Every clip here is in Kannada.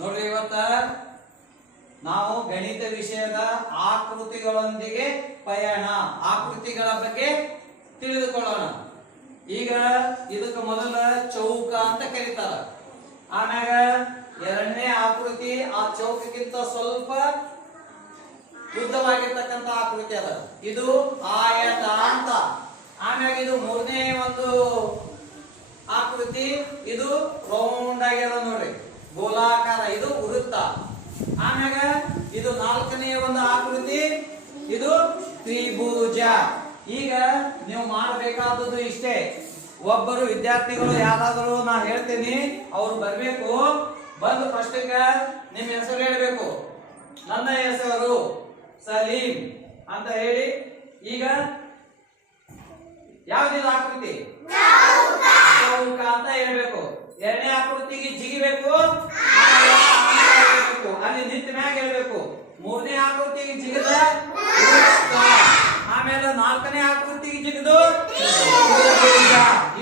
ನೋಡ್ರಿ, ಇವತ್ತ ನಾವು ಗಣಿತ ವಿಷಯದ ಆಕೃತಿಗಳೊಂದಿಗೆ ಪಯಣ, ಆಕೃತಿಗಳ ಬಗ್ಗೆ ತಿಳಿದುಕೊಳ್ಳೋಣ. ಈಗ ಇದಕ್ಕೆ ಮೊದಲ ಚೌಕ ಅಂತ ಕರೀತಾರ. ಆಮ್ಯಾಗ ಎರಡನೇ ಆಕೃತಿ ಆ ಚೌಕಕ್ಕಿಂತ ಸ್ವಲ್ಪ ಉದ್ದವಾಗಿರ್ತಕ್ಕಂಥ ಆಕೃತಿ ಅದ, ಇದು ಆಯತ ಅಂತ. ಆಮ್ಯಾಗ ಇದು ಮೂರನೇ ಒಂದು ಆಕೃತಿ, ಇದು ರೌಂಡ್ ಆಗ್ಯದ ನೋಡ್ರಿ, ಗೋಲಾಕಾರ, ಇದು ವೃತ್ತ. ಆಮ್ಯಾಗ ಇದು ನಾಲ್ಕನೇ ಒಂದು ಆಕೃತಿ, ಇದು ತ್ರಿಭುಜ. ಈಗ ನೀವು ಮಾಡಬೇಕಾದದ್ದು ಇಷ್ಟೇ, ಒಬ್ಬರು ವಿದ್ಯಾರ್ಥಿಗಳು ಯಾರಾದರೂ ನಾ ಹೇಳ್ತೀನಿ, ಅವ್ರು ಬರ್ಬೇಕು, ಬಂದು ಫಸ್ಟಿಗೆ ನಿಮ್ಮ ಹೆಸರು ಹೇಳ್ಬೇಕು. ನನ್ನ ಹೆಸರು ಸಲೀಂ ಅಂತ ಹೇಳಿ. ಈಗ ಯಾವ್ದಿದು ಆಕೃತಿ? ಚೌಕ ಅಂತ ಹೇಳ್ಬೇಕು. ಎರಡನೇ ಆಕೃತಿಗೆ ಜಿಗಿಬೇಕು, ಅಲ್ಲಿ ನಿಂತ ಮ್ಯಾಗ ಹೇಳ್ಬೇಕು. ಮೂರನೇ ಆಕೃತಿಗೆ ಜಿಗಿದ ಆಮೇಲೆ ನಾಲ್ಕನೇ ಆಕೃತಿಗೆ ಜಿಗಿದು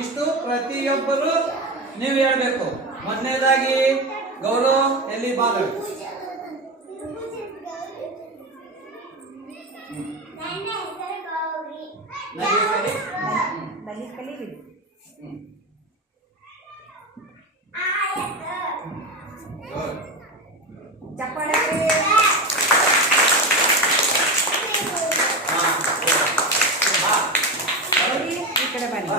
ಇಷ್ಟು ಪ್ರತಿಯೊಬ್ಬರು ನೀವು ಹೇಳ್ಬೇಕು. ಮೊದಲನೇದಾಗಿ ಗೌರವ್ ಎಲ್ಲಿ ಬಾಗಳು ಚಪ್ಪಾಳೆ ಈ ಕಡೆ ಬನ್ನಿ.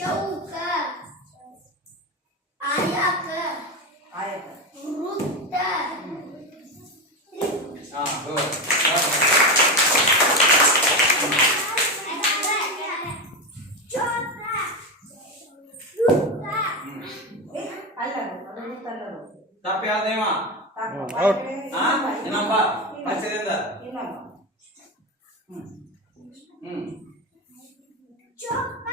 ಚೌಕ, ಆಯತ, ವೃತ್ತ, ತಪ್ಪ ಯಾವ್ದೇವ ಇನ್ನೊಬ್ಬ ಹಸಿರಿಂದ ಚೌಕ,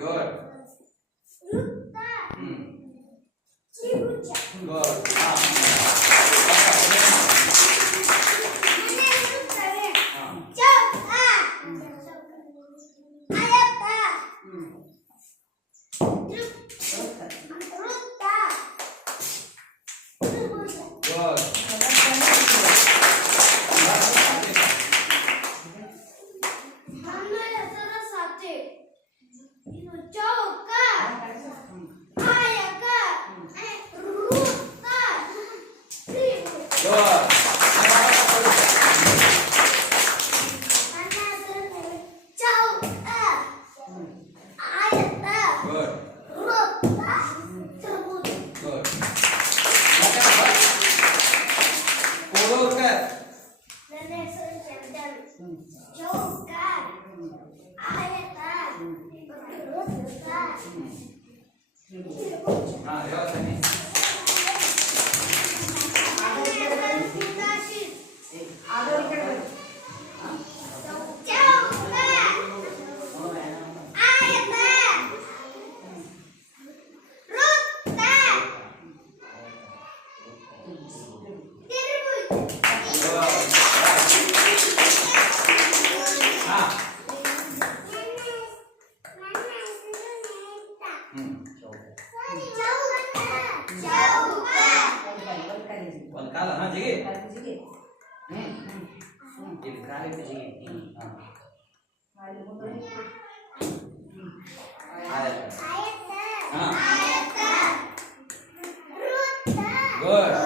ಗುಡ್, ವೃತ್ತ, ತ್ರಿಭುಜ. ಗುಡ್. ಒಂದು ಕಾಲ ಜಿಗಿ ಇಲ್ಲಿ ಕಾಲಿಟ್ಟು ಜಿಗಿ ಗುಡ್.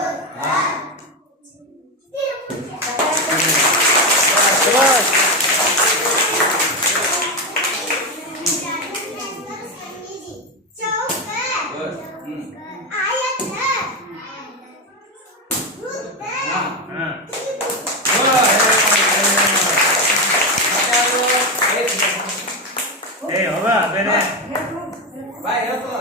ಬಾಯ್ ಏ ಹೋಗ ಬೇರೆ ಬಾಯ್ ಹೇಳ್ಕೋ